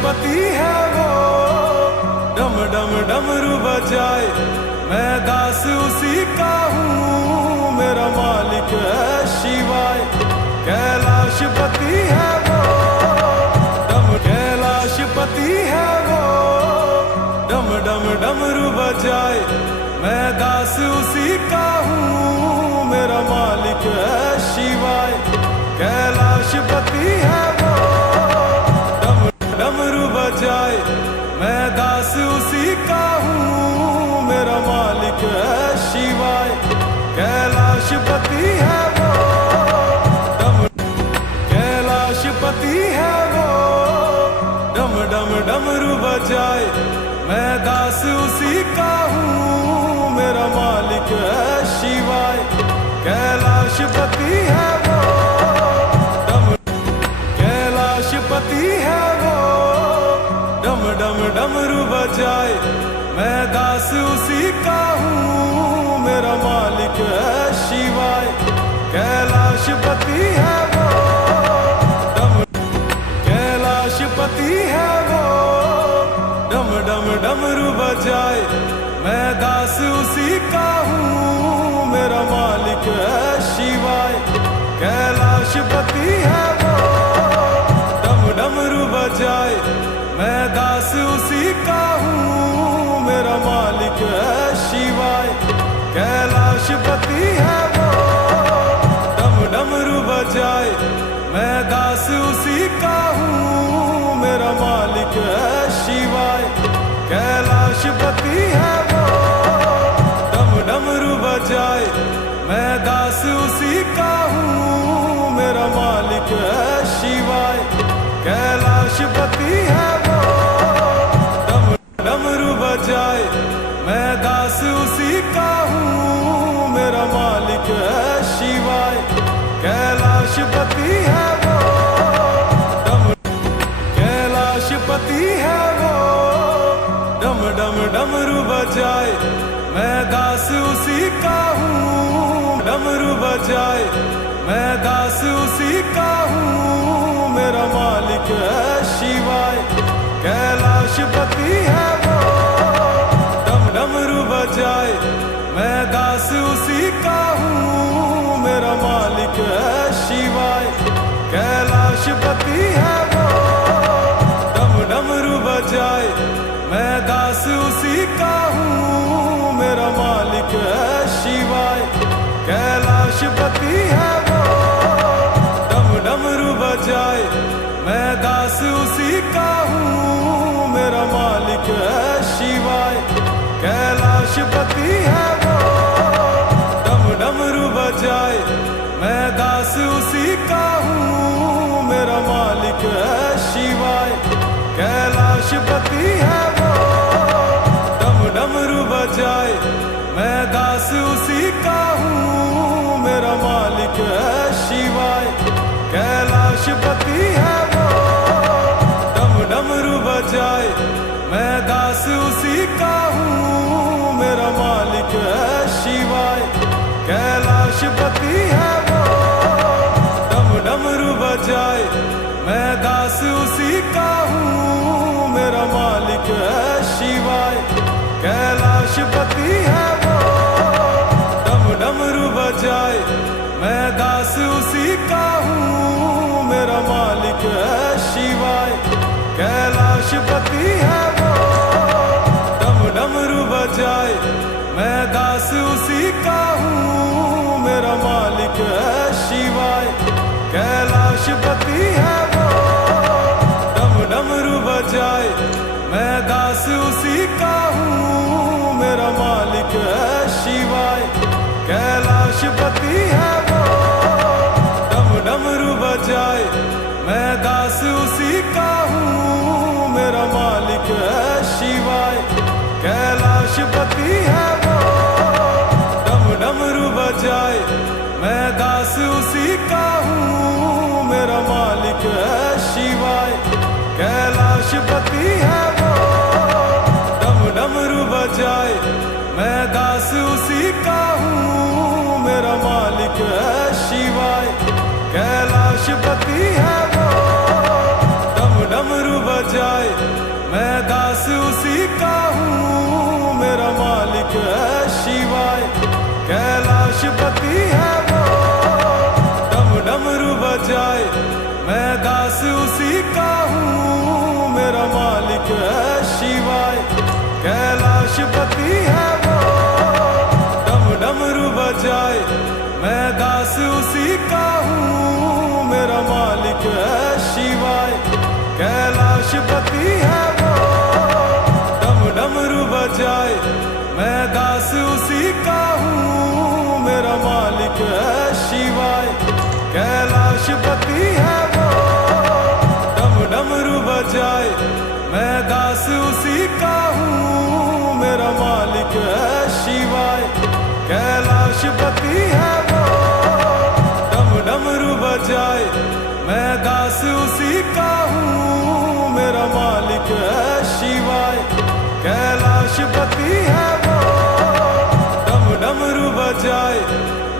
कैलाशपति है वो, डम डम डमरू बजाए, मैं दास उसी का हूँ, मेरा मालिक है शिवाय। कैलाशपति है वो, कैलाशपति है वो, डम डम डमरू बजाए, मैं दास उसी का हूँ, मेरा मालिक है शिवाय। कैलाशपति है वो, डमरू बजाए, मैं दास उसी का हूँ, मेरा मालिक है शिवाय। कैलाशपति है वो, कैलाशपति है वो, डम डम डमरू बजाए, मैं दास उसी का हूँ, मेरा मालिक है शिवाय। कैलाशपति है वो, कैलाशपति है वो, डम डम डमरू बजाए, मैं दास उसी का हूँ, मेरा मालिक है शिवाय। कैलाशपति है वो, कैलाशपति है वो, डम डम डमरू बजाए, मैं दास उसी का हूँ, मेरा मालिक है शिवाय। कैलाशपति है वो, डमरू बजाए, मैं दास उसी का हूँ, मेरा मालिक है शिवाय। कैलाशपति है वो, डमरू बजाए, मैं दास उसी का हूँ, मेरा मालिक है शिवाय। कैलाशपति है वो, डमरू बजाए, मैं दास उसी का हूँ, मेरा मालिक है शिवाय। कैलाशपति है वो, डमरू बजाए, मैं दास उसी का हूँ, मेरा मालिक है शिवाय। कैलाशपति है वो, कैलाशपति है वो, डम डम डमरू बजाए, मैं दास उसी का हूँ, डमरू बजाए, मैं दास उसी का हूँ, मेरा मालिक है शिवाय। कैलाशपति है वो, डमरू बजाए, मैं दास उसी का हूँ, मेरा मालिक है शिवाय। कैलाशपति है वो, डमरू बजाए, मैं दास उसी का हूँ, मेरा मालिक है शिवाय। कैलाशपति है वो, डमरू बजाए, मैं दास उसी का हूँ, मेरा मालिक है शिवाय। कैलाशपति है वो, डमरू बजाए, मैं दास उसी का हूँ, मेरा मालिक है शिवाय। कैलाशपति है वो, डमरू बजाए, मैं दास उसी का हूँ, मेरा मालिक है शिवाय। कैलाशपति है वो, डमरू बजाए, मैं दास उसी का हूँ, मेरा मालिक है शिवाय। कैलाशपति है वो, डमरू बजाए, मैं दास उसी का हूँ, मेरा मालिक है शिवाय। कैलाशपति है वो, डमरू बजाए, मैं दास उसी का हूँ, मेरा मालिक है शिवाय। कैलाशपति है वो, डमरू बजाए, मैं दास उसी का हूँ, मेरा मालिक है शिवाय। कैलाशपति है वो, डमरू बजाए, मैं दास उसी का हूँ, मेरा मालिक है शिवाय। कैलाशपति है वो, डमरू बजाए, मैं दास उसी का हूँ, मेरा मालिक है शिवाय। कैलाशपति है वो, डमरू बजाए, मैं दास उसी का हूँ, मेरा मालिक है शिवाय। कैलाशपति है वो, डमरू बजाए, मैं दास उसी का हूँ, मेरा मालिक है शिवाय। कैलाशपति है वो, डमरू उसी का हूँ, मेरा मालिक है शिवाय। कैलाशपति है वो, डम डमरू बजाए। मैं दास उसी का हूँ, मेरा मालिक है शिवाय। कैलाशपति है वो, डम डमरू बजाए। मैं दास उसी का हूँ, मेरा मालिक है शिवाय। कैलाशपति है वो, डम डमरू बजाए। मैं दास उसी का हूँ, मेरा मालिक है शिवाय। कैलाशपति है वो, डम डमरू बजाए। मैं दास उसी का हूँ, मेरा मालिक है शिवाय। कैलाशपति है वो, डम डमरू बजाए।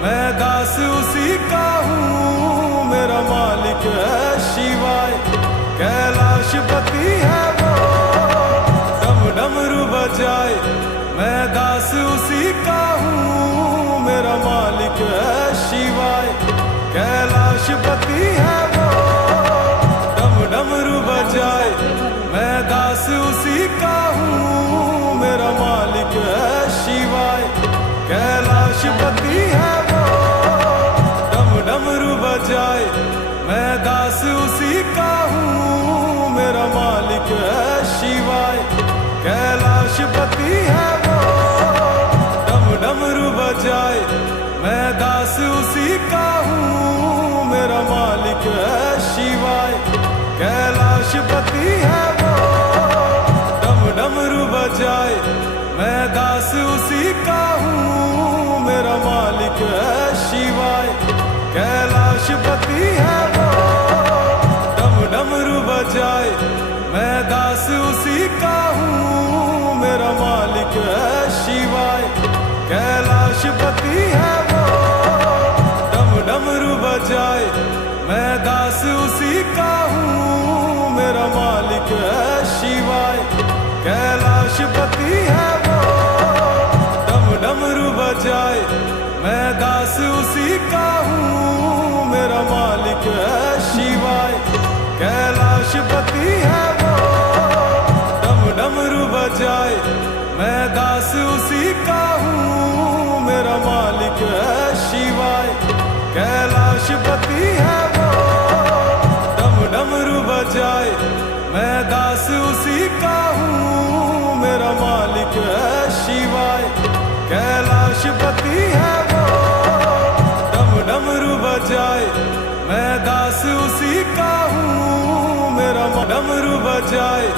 मैं दास उसी का हूँ, मेरा मालिक है शिवाय। कैलाशपति है वो, डम डमरू बजाए। मैं दास उसी का हूँ, मेरा मालिक है शिवाय। कैलाशपति है वो, डम डमरू बजाए। मैं दास उसी का हूँ, मेरा मालिक है शिवाय। कैलाशपति है वो, डम डमरू बजाए। मैं दास उसी का हूँ, मेरा मालिक है शिवाय। कैलाशपति है वो, डम डमरू बजाए। मैं दास उसी का हूँ, मेरा मालिक है शिवाय। कैलाशपति है वो, डम डमरू बजाए। मैं दास उसी का हूँ, मेरा मालिक है शिवाय। कैलाशपति है वो, डम डमरू बजाए। मैं दास उसी का हूँ, मेरा मालिक है शिवाय। कैलाशपति है वो, डम डमरू बजाए। मैं दास उसी का हूँ, मेरा मालिक है शिवाय। कैलाशपति है वो, डम डमरू बजाए। मैं दास उसी का हूँ, मेरा मालिक है शिवाय। कैलाशपति है वो, डम डमरू बजाए। मैं दास उसी का हूँ, मेरा मालिक है शिवाय। कैलाशपति है वो, डम डमरू बजाए। मैं दास उसी का हूँ, मेरा मालिक है शिवाय। कैलाशपति है वो, डम डमरू बजाए। मैं दास उसी का हूँ, मेरा डमरू बजाए।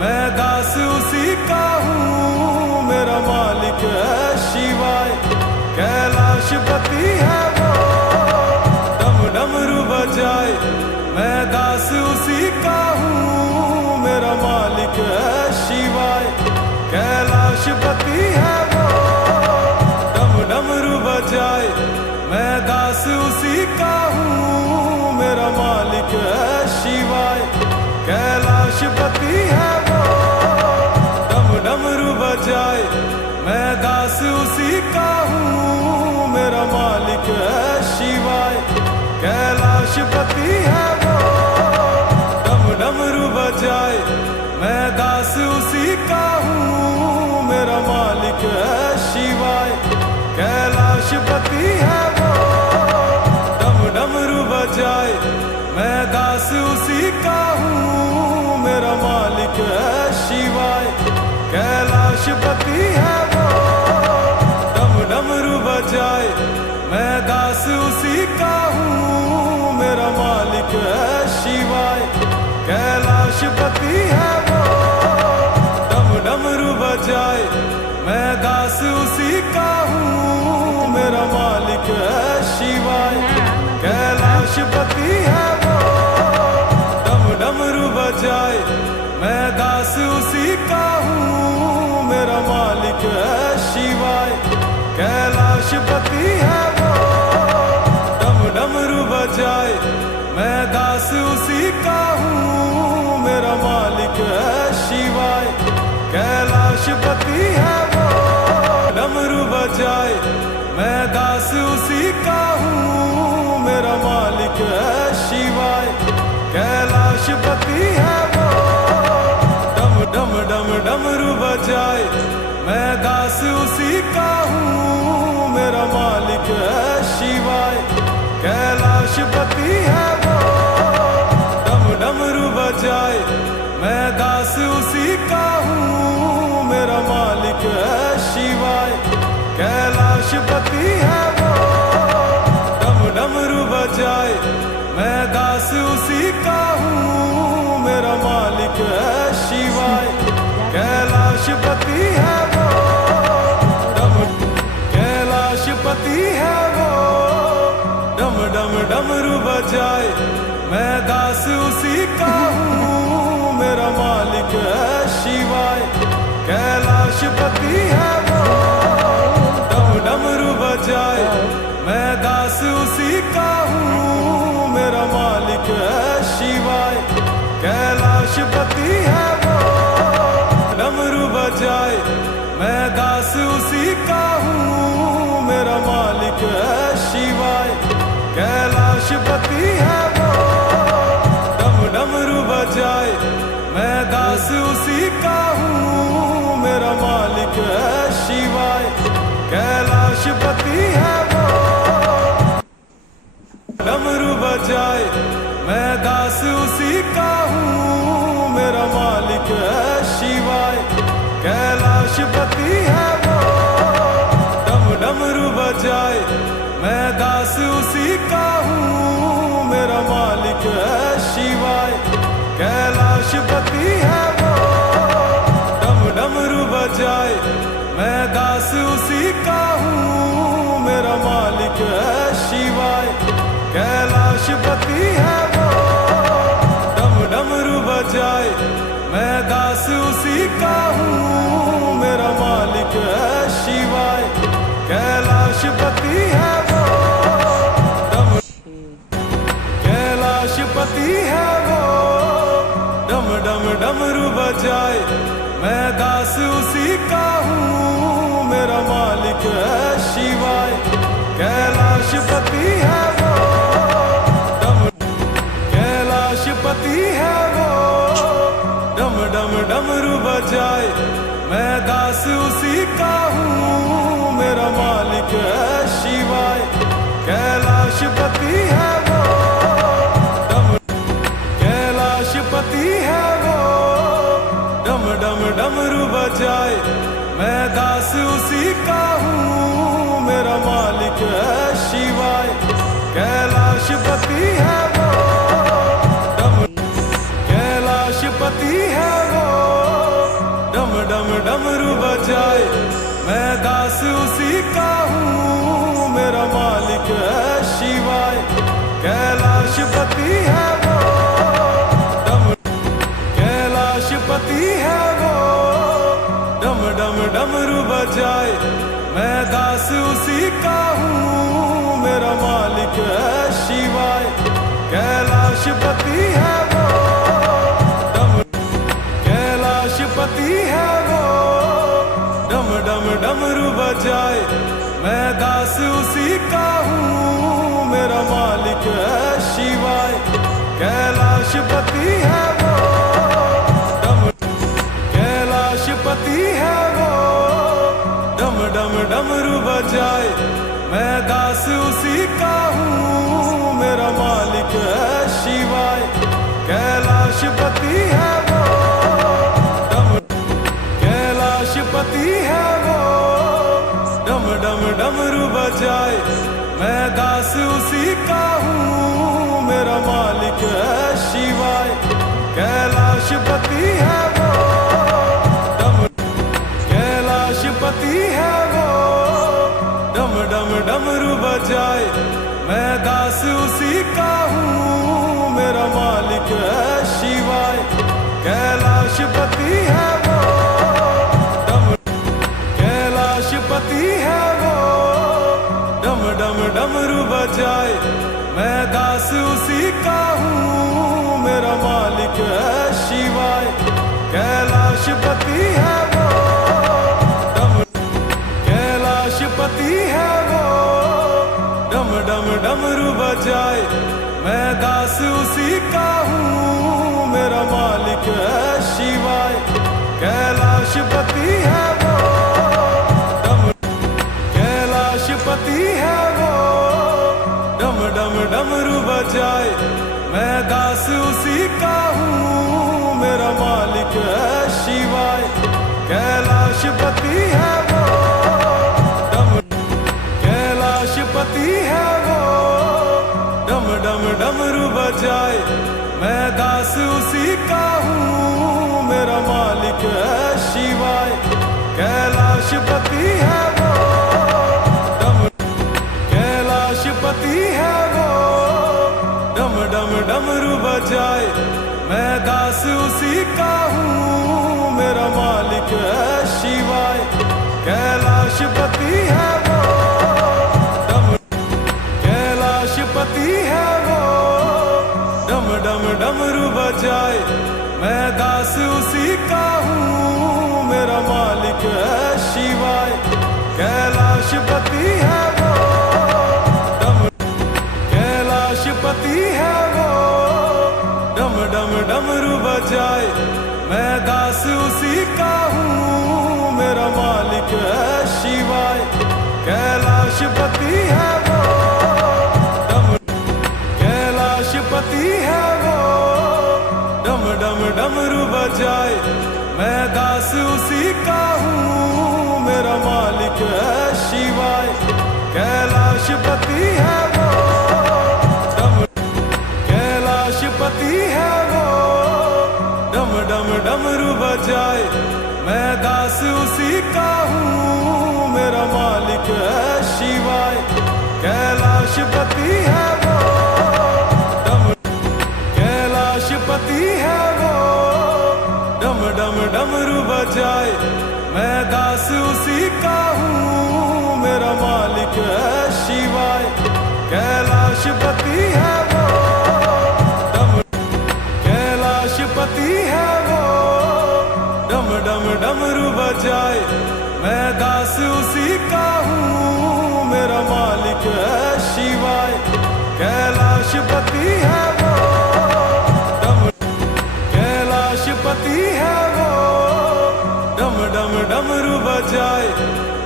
मैं दास उसी का हूँ, मेरा मालिक है शिवाय। कैलाशपति है वो, डम डमरू बजाए। मैं दास उसी का हूँ, मेरा मालिक है शिवाय। कैलाशपति है वो, डम डमरू बजाए। मैं दास उसी का हूँ, मेरा मालिक है शिवाय। कैलाशपति है वो, डम डमरू बजाए। मैं दास उसी का हूँ, मेरा मालिक है शिवाय। कैलाशपति है वो, डम डमरू बजाए। मैं दास उसी का हूँ, मेरा मालिक है शिवाय। कैलाशपति है वो, डम डमरू बजाए। मैं दास उसी का हूँ, मेरा मालिक है शिवाय। कैलाशपति है वो, डम डमरू बजाए। मैं दास उसी का हूँ, मेरा मालिक है शिवाय। कैलाशपति है वो, डम डमरू बजाए। मैं दास उसी का हूँ, मेरा मालिक है शिवाय। कैलाशपति है वो, डम डमरू बजाए। मैं दास उसी का हूँ, मेरा मालिक है शिवाय। कैलाशपति है वो, डम डमरू बजाए। मैं दास उसी का हूँ, मेरा मालिक है शिवाय। कैलाशपति है वो, डमरू बजाए। मैं दास उसी का हूँ, मेरा मालिक है शिवाय। कैलाश कैलाशपति है वो, डम डम डम डमरू बजाए, मैं दास उसी का हूँ, मेरा मालिक है शिवाय। कैलाशपति है वो, डम डमरू बजाए, मैं दास उसी का हूँ, मेरा मालिक है शिवाय। कैलाशपति है वो, डम डमरू बजाए, मैं दास उसी का हूँ, मेरा मालिक है शिवाय। कैलाशपति है वो, कैलाशपति है वो, डम डम डमरू बजाए, मैं दास उसी का हूँ, मेरा मालिक है शिवाय। कैलाशपति है वो, डम डमरू बजाए, मैं दास उसी का हूँ, मेरा मालिक है शिवाय। कैलाशपति है वो, डमरू बजाए, मैं दास उसी का हूँ, मेरा मालिक है शिवाय। कैलाशपति है वो, डम डमरू बजाए, मैं दास उसी का हूँ, मेरा मालिक है शिवाय। कैलाशपति है वो, डमरू बजाए, मैं दास उसी का हूँ, मेरा मालिक है शिवाय। कैलाशपति है वो, डम डमरू बजाए, मैं दास उसी का हूँ, मेरा मालिक है शिवाय। कैलाशपति है वो, डम डमरू बजाए, मैं दास उसी का हूँ, मेरा मालिक है शिवाय। कैलाशपति है वो, डम डमरू बजाए, मैं दास उसी का हूँ, मेरा मालिक है शिवाय। कैलाशपति है वो, कैलाशपति है वो, डम डम डमरू बजाए, मैं दास उसी का हूँ, मेरा मालिक है शिवाय। कैलाशपति है वो, कैलाशपति है वो, डम डम डमरू बजाए, मैं दास उसी का हूँ, मेरा मालिक है शिवाय। कैलाशपति है वो, कैलाशपति है वो, डम डम डमरू बजाए, मैं दास उसी का हूँ, मेरा मालिक है शिवाय। कैलाशपति है वो, कैलाशपति है वो, डम डम डमरू बजाए, मैं दास उसी का हूँ, मेरा मालिक है शिवाय। कैलाशपति है वो, कैलाशपति है वो, डम डम डमरू बजाए, मैं दास उसी का हूँ, मेरा मालिक है शिवाय। कैलाशपति है वो, कैलाशपति है वो, डम डम डमरू बजाए, मैं दास उसी का हूँ, मेरा मालिक है शिवाय। कैलाशपति है वो, कैलाशपति है वो, डम डम डमरू बजाए, मैं दास उसी का हूँ, मेरा मालिक है शिवाय। कैलाशपति है वो, कैलाशपति है वो, डम डम डमरू बजाए, मैं दास उसी का हूँ, मेरा मालिक है शिवाय। कैलाशपति है वो, कैलाशपति है वो, डम डम डमरू बजाए, मैं दास उसी का हूँ, मेरा मालिक है शिवाय। कैलाशपति है वो, कैलाशपति है वो, डम डम डमरू बजाए, मैं दास उसी का हूँ, मेरा मालिक है शिवाय। उसी का हूँ, मेरा मालिक है शिवाय। कैलाशपति है वो कैलाशपति है वो, डम डम डमरू बजाए। मैं दास उसी का हूँ, मेरा मालिक है शिवाय। कैलाशपति है वो कैलाशपति है वो, डम डम डमरू बजाए। मैं दास उसी का हूँ, मेरा मालिक है शिवाय। कैलाशपति है वो कैलाशपति है वो, डम डम डमरू बजाए। मैं दास उसी का हूँ, मेरा मालिक है शिवाय। कैलाशपति है वो कैलाशपति है वो, डम डम डमरू बजाए। मैं दास उसी का हूँ, मेरा मालिक है शिवाय। कैलाशपति है वो कैलाशपति है वो, डम डम डमरू बजाए। मैं दास उसी का हूँ, मेरा मालिक है शिवाय। कैलाशपति है वो कैलाशपति है वो, डम डम डमरू बजाए। मैं दास उसी का हूँ, मेरा मालिक है शिवाय। कैलाशपति है वो कैलाशपति है वो, डम डम डमरू बजाए।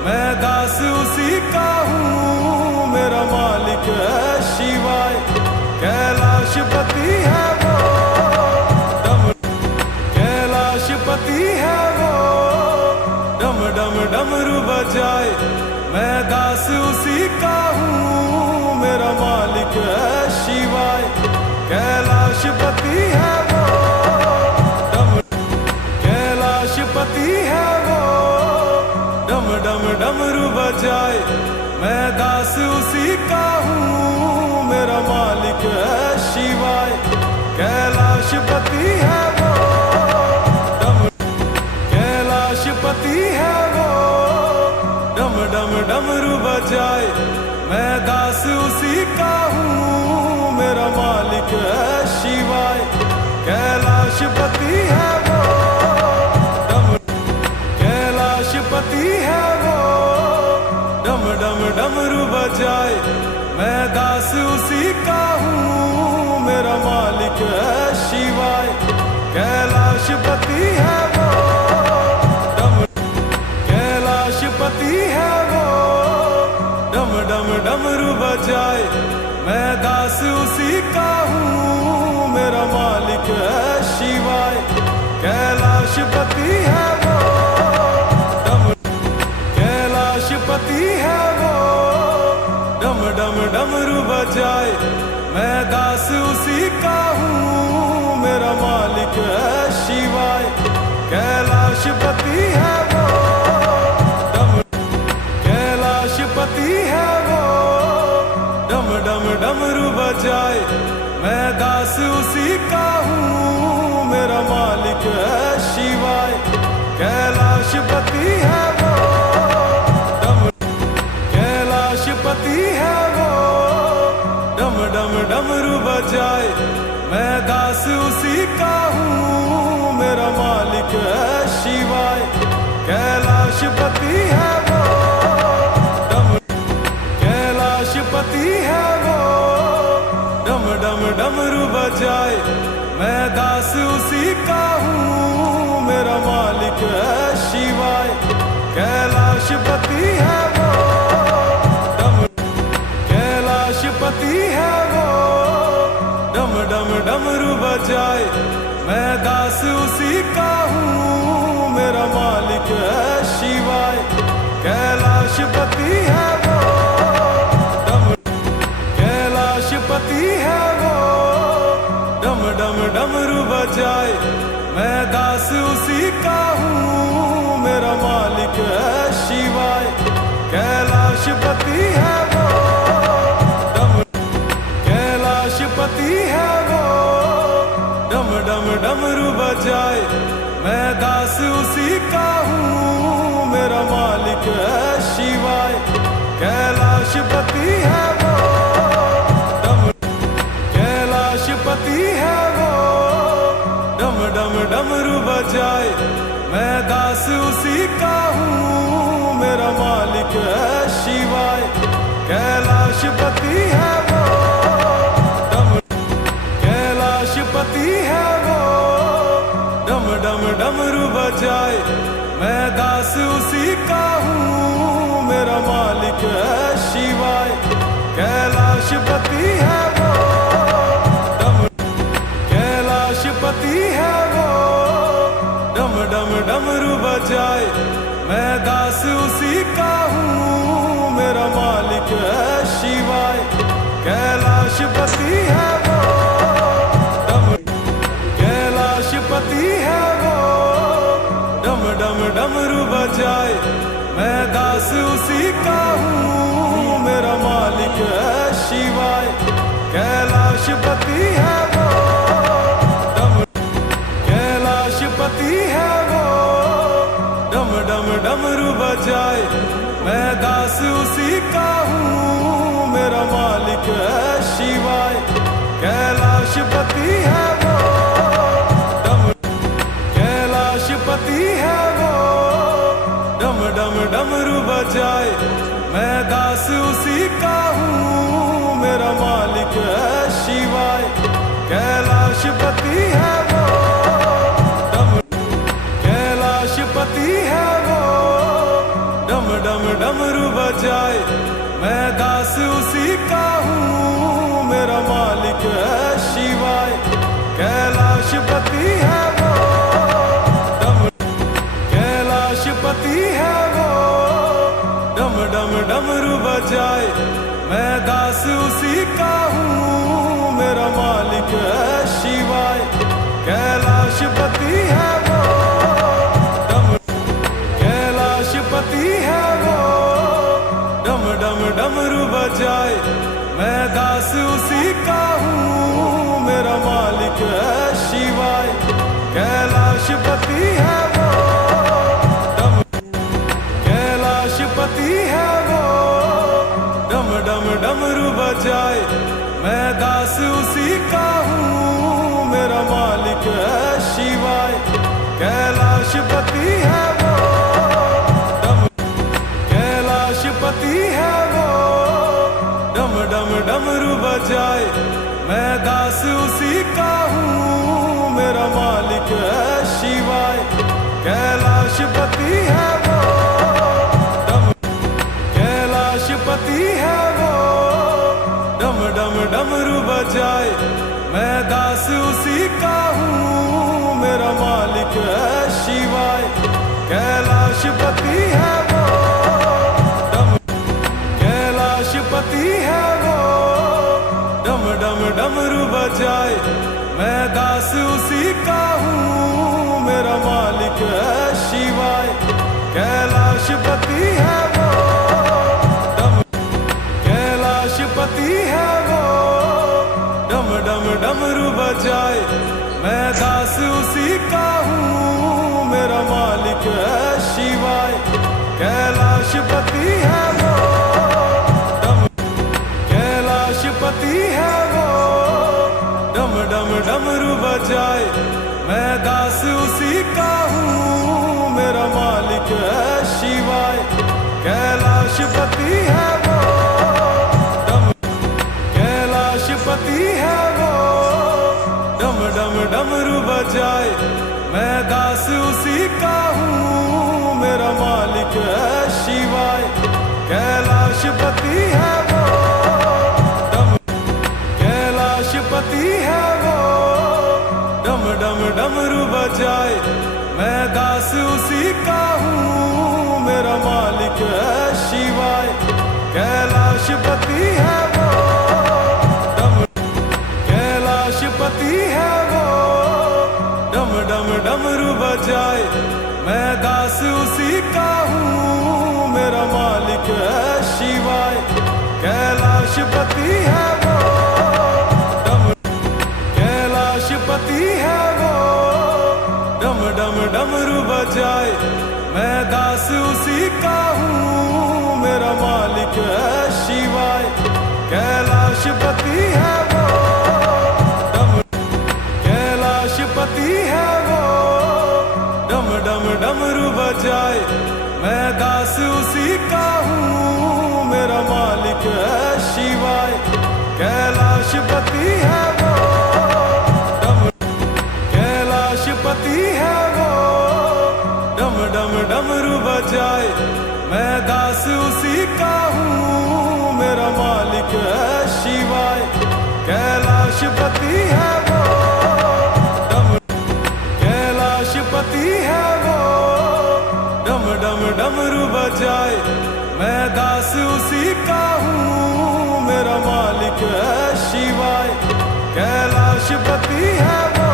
मैं दास उसी का हूँ, मेरा मालिक है शिवाय। कैलाशपति है वो कैलाशपति है वो, डम डम डमरू बजाए। मैं दास उसी का हूँ, मेरा मालिक है शिवाय। कैलाशपति है वो कैलाशपति है वो, डम डम डमरू बजाए। मैं दास उसी का हूँ, मेरा मालिक है शिवाय। कैलाशपति है वो कैलाशपति है वो, डम डम डमरू बजाए। मैं दास उसी का हूँ, मेरा मालिक है शिवाय। कैलाशपति है वो कैलाशपति है वो, डम डम डमरू बजाए। मैं दास उसी का हूँ, मेरा मालिक है शिवाय। कैलाशपति है वो कैलाशपति है वो, डम डम डमरू बजाए। मैं दास उसी का हूँ, मेरा मालिक है शिवाय। कैलाशपति है वो कैलाशपति है वो, डम डम डमरू बजाए। मैं दास उसी का हूँ, मेरा मालिक है शिवाय। कैलाशपति है वो कैलाशपति है वो, डम डम डमरू बजाए। मैं दास उसी का हूँ, मेरा मालिक है शिवाय। कैलाशपति है वो कैलाशपति है वो, डम डम डमरू बजाए। मैं दास उसी का हूँ, मेरा मालिक है शिवाय। कैलाशपति है वो कैलाशपति है वो, डम डम डमरू बजाए। मैं दास उसी का हूँ, मेरा मालिक है शिवाय। कैलाशपति है वो कैलाशपति है वो, डम डम डमरू बजाए। मैं दास उसी का हूँ, मेरा मालिक है शिवाय। कैलाशपति है वो कैलाशपति है वो, डम डम डमरू बजाए। मैं दास उसी का हूँ, मेरा मालिक है शिवाय। कैलाशपति है वो कैलाशपति है वो, डम डम डमरू बजाए। बजाए मैं दास उसी का हूँ, मेरा मालिक है शिवाय। कैलाशपति है वो कैलाशपति है वो, डम डम डमरू बजाए मैं दास उसी का हूँ, मेरा मालिक है शिवाय। कैलाशपति है वो कैलाशपति है वो, डम डम डमरू बजाए मैं दास उसी का हूँ, मेरा मालिक है शिवाय। कैलाशपति है वो कैलाशपति है वो, डम डम डमरू बजाए मैं दास उसी का हूँ, मेरा मालिक है शिवाय। कैलाशपति है वो कैलाशपति है वो, डम डम डमरू बजाए मैं दास उसी का हूँ, मेरा मालिक है शिवाय। कैलाशपति है वो कैलाशपति है वो, डम डम डमरू बजाए मैं दास उसी का हूँ, मेरा मालिक है शिवाय। कैलाशपति है वो कैलाशपति है वो, डम डम डमरू बजाए मैं दास उसी का हूँ, मेरा मालिक है शिवाय। कैलाशपति है वो कैलाशपति है वो, डम डम डमरू बजाए मैं दास उसी का हूँ, मेरा मालिक है शिवाय। कैलाशपति है वो कैलाशपति है वो, डम डम डमरू बजाए मैं दास उसी का हूँ, मेरा मालिक है शिवाय। कैलाशपति है वो कैलाशपति है वो, डम डम डमरू बजाए मैं दास उसी का हूँ, मेरा मालिक है शिवाय। कैलाशपति है वो कैलाशपति है वो, डम डम डमरू बजाए मैं दास उसी का हूँ, मेरा मालिक है शिवाय। कैलाशपति है वो कैलाशपति है वो, डम डम डमरू बजाए मैं दास उसी का हूँ, मेरा मालिक है शिवाय। कैलाशपति है वो कैलाशपति है वो, डम डम डमरू बजाए मैं दास उसी का हूँ, मेरा मालिक है शिवाय। कैलाशपति है वो कैलाशपति है वो, डम डम डमरू बजाए मैं दास उसी का हूँ, मेरा मालिक है शिवाय। कैलाशपति है वो कैलाशपति है वो, डम डम डमरू बजाए मैं दास उसी का हूँ, मेरा मालिक है शिवाय। कैलाशपति है वो कैलाशपति है वो, डम डम डमरू बजाए मैं दास उसी का हूँ, मेरा मालिक है शिवाय। कैलाशपति है वो कैलाशपति है वो, डम डम डमरू बजाए मैं दास उसी का हूँ, मेरा मालिक है शिवाय। कैलाशपति है वो कैलाशपति है वो, डम डम डमरू बजाए मैं दास उसी का हूँ, मेरा मालिक है शिवाय। कैलाशपति है वो कैलाशपति है वो, डम डम डमरू बजाए मैं दास उसी का हूँ, मेरा मालिक है शिवाय। कैलाशपति है वो कैलाशपति है वो, डम डमरू बजाए, मैं दास उसी का हूँ, मेरा मालिक है शिवाय। कैलाशपति है वो, कैलाशपति है वो, डम डम डमरू बजाए, मैं दास उसी का हूँ, मेरा मालिक है शिवाय। कैलाशपति है वो, कैलाशपति है वो, डम डम डमरू बजाए, मैं दास उसी का हूँ, मेरा मालिक है शिवाय। कैलाशपति है वो, कैलाशपति है वो, डम डम डमरू बजाए, मैं दास उसी का हूँ, मेरा मालिक है शिवाय। कैलाशपति है वो,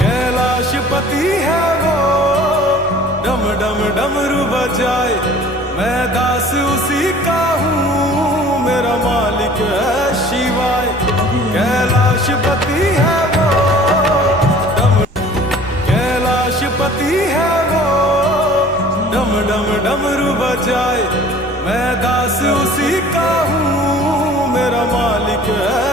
कैलाशपति है वो, डम डम डमरू बजाए, मैं दास उसी का हूँ, मेरा मालिक है शिवाय। कैलाशपति है वो, कैलाशपति है वो, डम डम डमरू बजाए, मैं दास उसी का हूँ, मेरा मालिक है।